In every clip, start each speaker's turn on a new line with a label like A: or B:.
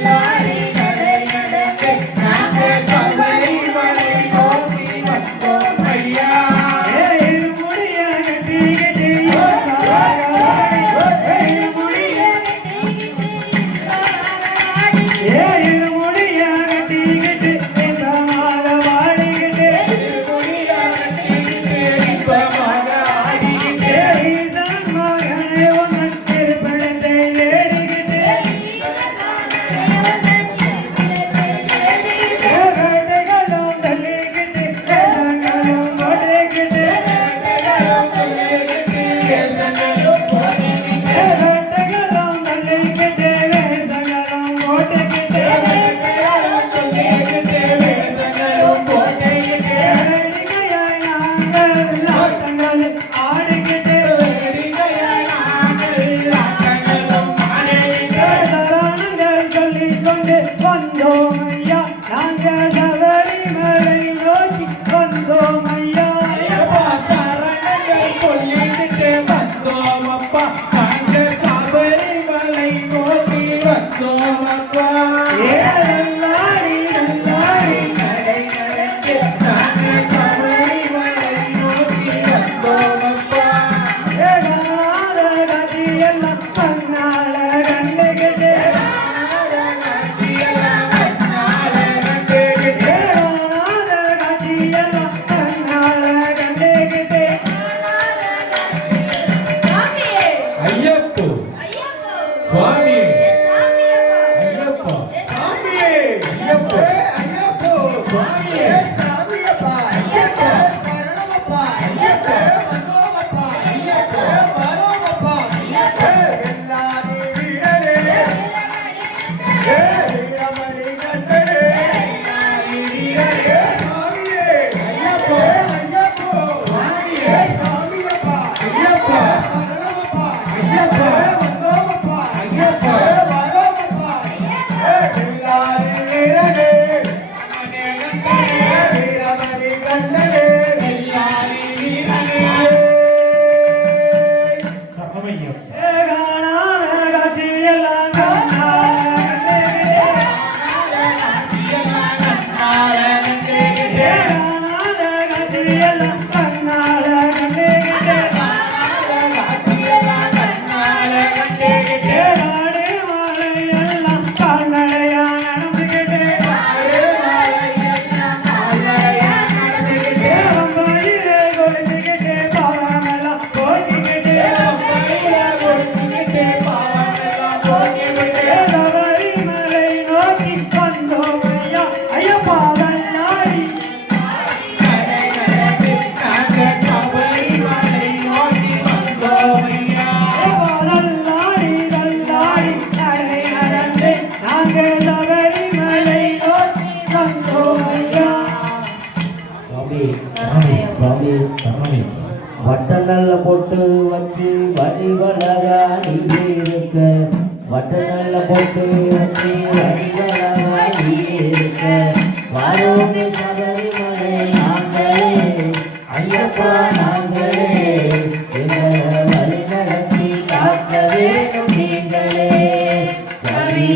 A: glory. Amen. சளி கம்மி வட்டநல்ல போட்டு வச்சு வழிவழகா நீ இருக்க. வட்டநல்ல போட்டு வச்சு வழிவழகா நீ இருக்க. வாரோமே சபரிமலை நாங்களே ஐயப்பா நாங்களே. எங்களை வழி நடத்தி காக்க வேண்டும் நீங்களே. கவி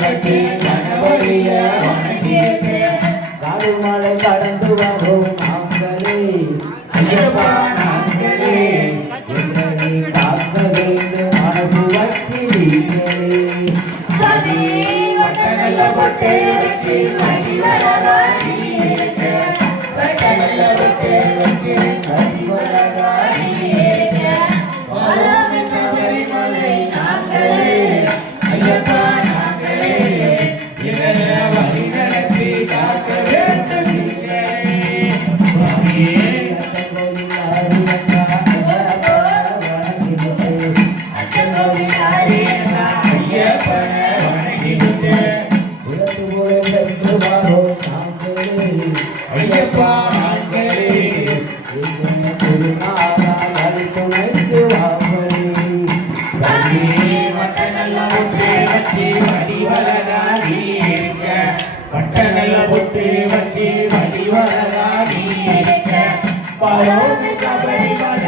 B: கட்டி
A: கணவழிய சபரிமலை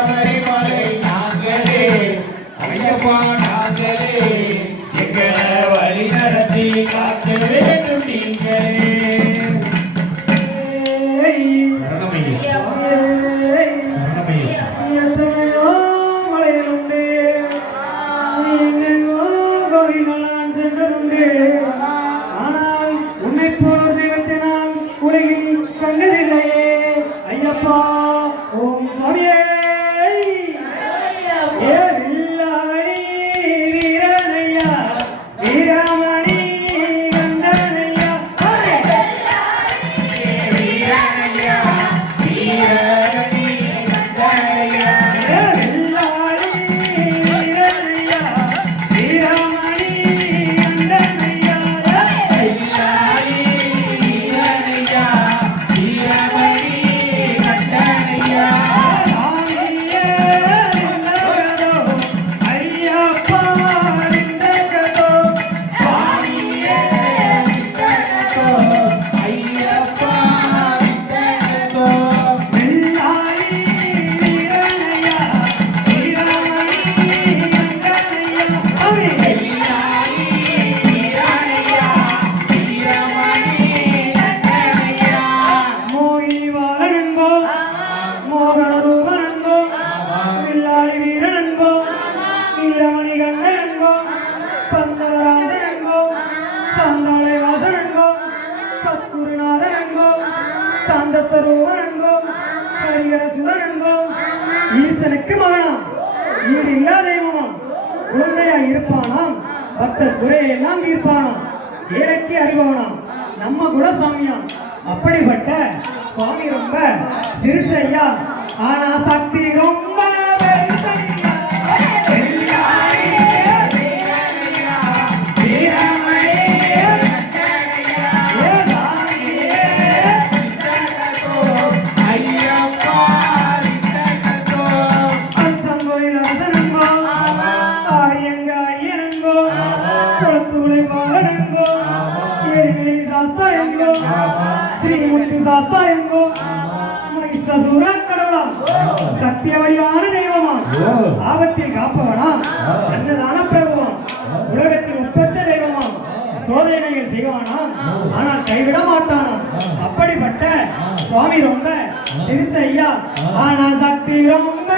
C: ஈசனுக்கு மரணம். ஈடு இல்லா தெய்வமாம் குழந்தையா இருப்பானாம். பக்தர் குறையெல்லாம் தீர்ப்பானாம் ஏழக்கி அறிபவனாம். நம்ம கூட குலசாமியாம். அப்படிப்பட்ட சுவாமி ரொம்ப சிறுசையா ஆனா சக்தி ரொம்ப முத்து சாஸ்தா எங்கும் கடவுளா
A: சத்திய வடிவான
C: தெய்வமா
A: ஆபத்தில்
C: காப்பவனா
A: அன்னதான பிரபுவா உலகத்தில் உற்பத்த தெய்வமா சோதனைகள் செய்வானா ஆனால் கைவிட மாட்டானா அப்படிப்பட்ட சுவாமி ரொம்ப திருசையா ஆனா சக்தி ரொம்ப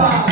C: 아빠